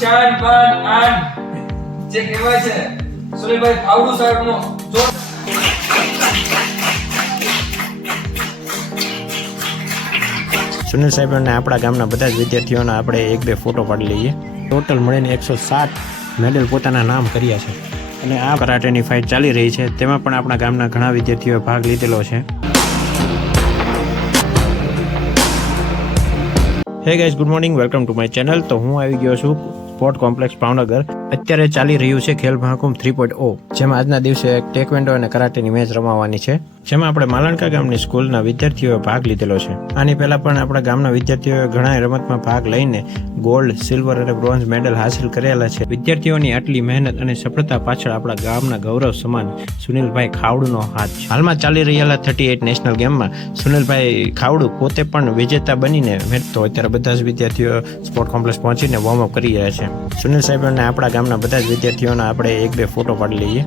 શાન બાન આન જે કહેવાય છે સુનિલભાઈ ખાવડુ સાહેબનો જોર. સુનિલ સાહેબ અને આપણા ગામના બધા જ વિદ્યાર્થીઓના આપણે એક બે ફોટો પાડી લઈએ. ટોટલ મળીને 107 મેડલ પોતાના નામ કર્યા છે અને આ કરાટેની ફાઇટ ચાલી રહી છે, તેમાં પણ આપણા ગામના ઘણા વિદ્યાર્થીઓએ ભાગ લીધેલો છે. Hey guys, good morning, welcome to my channel. તો હું આવી ગયો છું સ્પોર્ટ કોમ્પ્લેક્સ ભાવનગર. અત્યારે ચાલી રહ્યું છે ખેલ મહાકુંભ 3.0, જેમાં આજના દિવસે ટેકવેન્ડો અને કરાટેની મેચ રમાવાની છે, જેમાં આપણે માલણકા ગામની સ્કૂલના વિદ્યાર્થીઓએ ભાગ લીધેલો છે. આની પહેલા પણ આપણા ગામના વિદ્યાર્થીઓએ ઘણા રમતમાં ભાગ લઈને ગોલ્ડ, સિલ્વર અને બ્રોન્ઝ મેડલ હાંસલ કરેલા છે. વિદ્યાર્થીઓની આટલી મહેનત અને સફળતા પાછળ આપણા ગામના ગૌરવ સમાન સુનિલભાઈ ખાવડુનો હાથ છે. હાલમાં ચાલી રહેલા 38 નેશનલ ગેમમાં સુનિલભાઈ ખાવડુ પોતે પણ વિજેતા બનીને તો અત્યારે બધા જ વિદ્યાર્થીઓ સ્પોર્ટ કોમ્પ્લેક્સ પહોંચીને વોર્મઅપ કરી રહ્યા છે. સુનિલ સાહેબ અને આપણા ગામના બધા જ વિદ્યાર્થીઓના આપણે એક બે ફોટો પાડી લઈએ.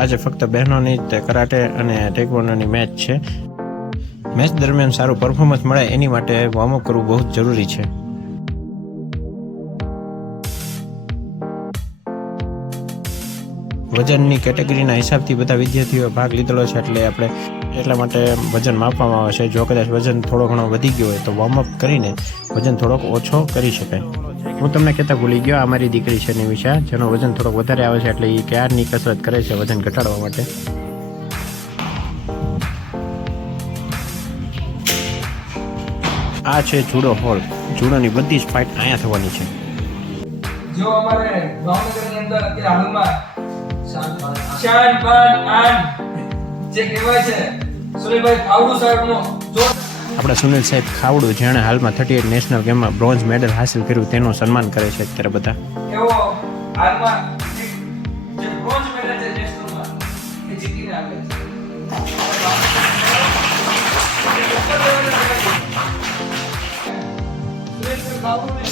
આજે ફક્ત બહેનોની કરાટે અને ટેકવોન્ડોની મેચ છે. મેચ દરમિયાન સારું પરફોર્મન્સ મળે એની માટે વોર્મઅપ કરવું બહુ જ જરૂરી છે. વજનની કેટેગરીના હિસાબથી બધા વિદ્યાર્થીઓએ ભાગ લીધેલો છે, એટલા માટે વજન માપવામાં આવે છે. જો કદાચ વજન થોડો ઘણો વધી ગયો હોય તો વોર્મઅપ કરીને વજન થોડોક ઓછો કરી શકાય. હું તમને કહેતા ભૂલી ગયો, આ મારી દીકરી છે નિમિષા, જેનો વજન થોડોક વધારે આવે છે, એટલે એ ક્યારની કસરત કરે છે વજન ઘટાડવા માટે. આ છે જુડો હોલ. જુડોની બધી જ ફાઇટ અહીંયા થવાની છે. જો અમારે ભાવનગરની અંદર અત્યારે હાલમાં શાન બાન આન જે કહેવાય છે સુનિલભાઈ ખાવડુ સાહેબનો જોર. આપણા સુનિલ સાહેબ ખાવડુ, જેણે હાલમાં 38 નેશનલ ગેમમાં બ્રોન્ઝ મેડલ હાંસલ કર્યું, તેનું સન્માન કરે છે અત્યારે બધા. એવો હાલમાં જે બ્રોન્ઝ મેડલ છે નેશનલમાં એ જીતીને આપે છે. સુનિલભાઈ ખાવડુને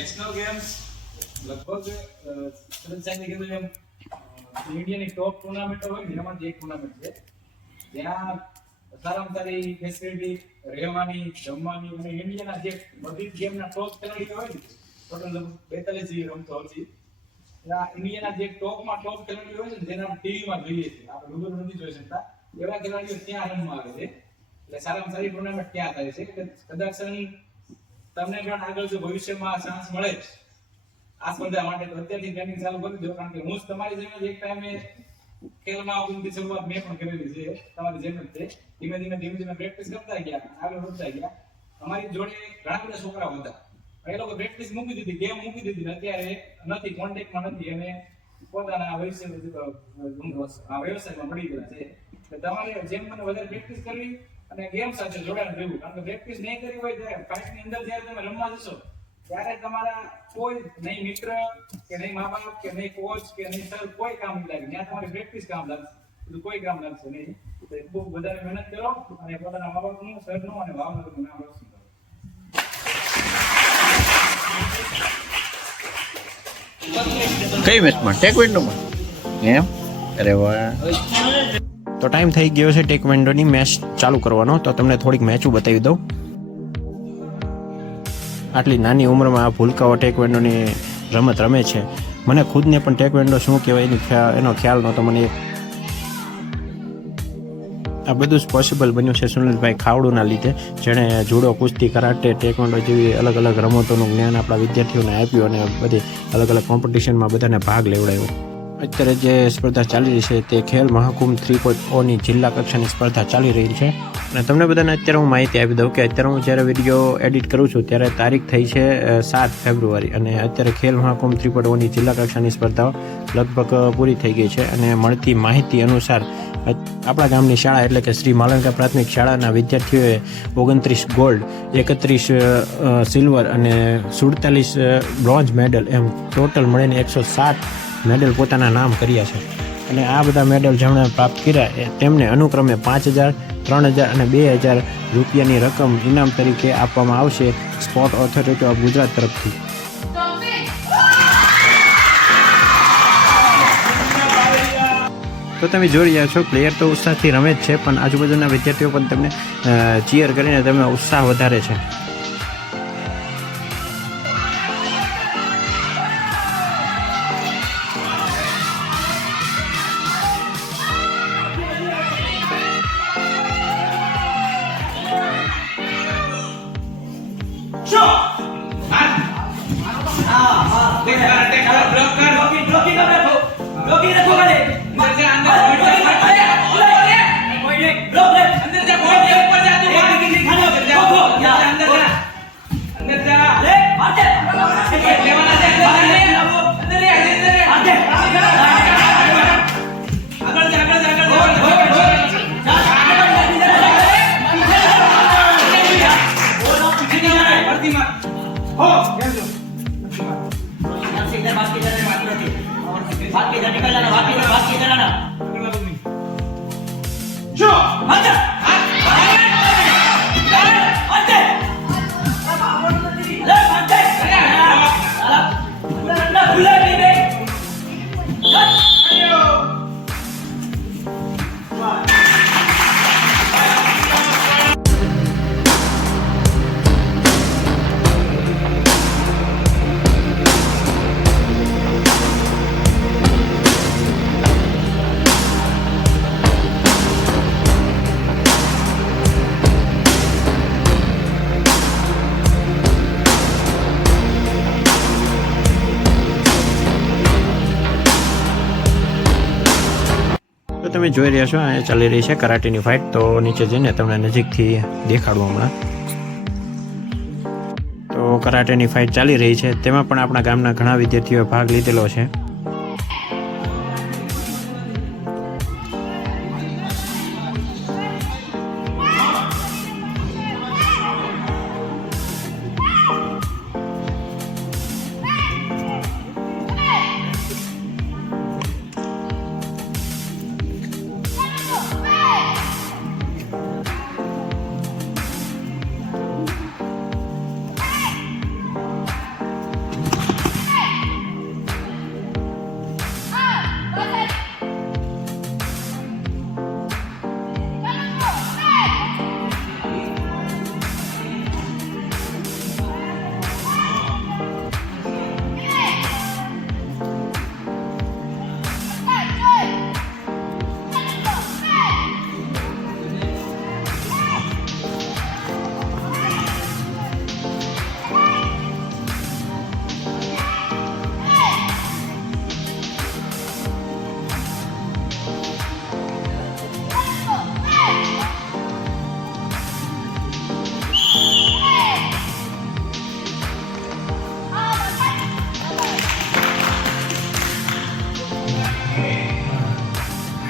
નેશનલ ગેમ્સ લગભગ ઇન્ડિયાની ટોપ ટુર્નામેન્ટો હોય ને એમાંથી એક ટુર્નામેન્ટ છે, જ્યાં સારામાં સારી ફેસિલિટી, રહેવાની, જમવાની અને ઇન્ડિયાના જે બધી જ ગેમના ટોપ ખેલાડીઓ હોય ને, ટોટલ 42 જેવી રમતો હતી, ત્યાં ઇન્ડિયાના જે ટોપમાં ટોપ ખેલાડીઓ હોય ને, જેને આપણે ટીવીમાં જોઈએ છીએ, આપણે રૂબરૂ નથી જોઈ શકતા, એવા ખેલાડીઓ ત્યાં રમવા આવે છે. એટલે સારામાં સારી ટુર્નામેન્ટ ત્યાં થાય છે. કદાચ તમને પણ આગળ જો ભવિષ્યમાં ચાન્સ મળે આ સ્પર્ધા માટે તો અત્યારથી ટ્રેનિંગ ચાલુ કરી દો, કારણ કે હું જ તમારી જેમ જ એક ટાઈમે ખેલમાં ઉમટી શરૂઆત મેં પણ કરેલી છે, તમારી જેમ જ છે. ધીમે ધીમે પ્રેક્ટિસ કરતા ગયા, આગળ વધતા ગયા. અમારી જોડે ઘણા બધા છોકરાઓ હતા, એ લોકો પ્રેક્ટિસ મૂકી દીધી, ગેમ મૂકી દીધી, અત્યારે નથી, કોન્ટેક્ટમાં નથી અને પોતાના વ્યવસાયમાં પડી ગયા છે. તમારે જેમ મને વધારે પ્રેક્ટિસ કરવી અને ગેમ સાથે જોડાણ રહેવું, કારણ કે પ્રેક્ટિસ નહીં કરી હોય ત્યારે ફાઇટની અંદર જ્યારે તમે રમવા જશો ત્યારે તમારા કોઈ નહીં મિત્ર કે નહીં મા બાપ કે નહીં કોચ કે નહીં સર કોઈ કામ નહીં લાગે. ત્યાં તમારી પ્રેક્ટિસ કામ લાગશે, બીજું કોઈ કામ લાગશે નહીં. ખૂબ વધારે મહેનત કરો અને પોતાના મા બાપનું, સરનું અને ભાવનગરનું નામ રોશન કરો. કઈ મેચમાં ટેકવેન્ડોમાં એમ અરે વાહ તો ટાઈમ થઈ ગયો છે ટેકવેન્ડોની મેચ ચાલુ કરવાનો તો તમને થોડીક મેચો બતાવી દઉં આટલી નાની ઉંમરમાં આ ભૂલકાઓ ટેકવેન્ડોની રમત રમે છે મને ખુદને પણ ટેકવેન્ડો શું કહેવાય એનો ખ્યાલ નહોતો મને આ બધું જ પોસિબલ બન્યું છે સુનિલભાઈ ખાવડુના લીધે જેણે જુડો કુસ્તી કરાટે ટેકવેન્ડો જેવી અલગ અલગ રમતોનું જ્ઞાન આપણા વિદ્યાર્થીઓને આપ્યું અને બધી અલગ અલગ કોમ્પિટિશનમાં બધાને ભાગ લેવડાવ્યો અત્યારે જે સ્પર્ધા ચાલી રહી છે તે ખેલ મહાકુંભ 3.0ની જિલ્લા કક્ષાની સ્પર્ધા ચાલી રહી છે અને તમને બધાને અત્યારે હું માહિતી આપી દઉં કે અત્યારે હું જ્યારે વિડીયો એડિટ કરું છું ત્યારે તારીખ થઈ છે 7 ફેબ્રુઆરી અને અત્યારે ખેલ મહાકુંભ 3.0ની જિલ્લા કક્ષાની સ્પર્ધાઓ લગભગ પૂરી થઈ ગઈ છે અને મળતી માહિતી અનુસાર આપણા ગામની શાળા એટલે કે શ્રી માલણકા પ્રાથમિક શાળાના વિદ્યાર્થીઓએ 29 ગોલ્ડ 31 સિલ્વર અને 47 બ્રોન્ઝ મેડલ એમ ટોટલ મળીને 107 મેડલ પોતાના નામ કર્યા છે અને આ બધા મેડલ જેમણે પ્રાપ્ત કર્યા તેમને અનુક્રમે 5,000 3,000 અને 2,000 રૂપિયાની રકમ ઇનામ તરીકે આપવામાં આવશે સ્પોર્ટ ઓથોરિટી ઓફ ગુજરાત તરફથી તો તમે જોઈ રહ્યા છો પ્લેયર તો ઉત્સાહથી રમે જ છે પણ આજુબાજુના વિદ્યાર્થીઓ પણ તેમને ચીયર કરીને તેમને ઉત્સાહ વધારે છે તો તમે જોઈ રહ્યા છો અહીંયા ચાલી રહી છે કરાટેની ફાઇટ તો નીચે જઈને તમને નજીકથી દેખાડું હમણાં તો કરાટેની ફાઇટ ચાલી રહી છે તેમાં પણ આપણા ગામના ઘણા વિદ્યાર્થીઓએ ભાગ લીધેલો છે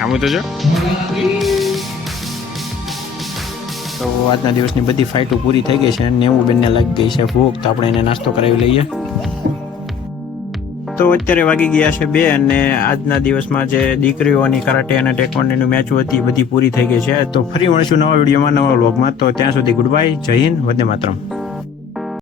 આમ તો જો તો આજના દિવસની બધી ફાઇટો પૂરી થઈ ગઈ છે 90 બેનને લાગી ગઈ છે ભૂખ તો આપણે એને નાસ્તો કરાવી લઈએ તો અત્યારે વાગી ગયા છે 2 અને આજના દિવસમાં જે દીકરીઓની કરાટે અને ટેકવોન્ડોની મેચો હતી બધી પૂરી થઈ ગઈ છે તો ફરી મળીશું નવા વિડીયોમાં નવા વ્લોગમાં તો ત્યાં સુધી ગુડ બાય જય હિન્દ વંદે માતરમ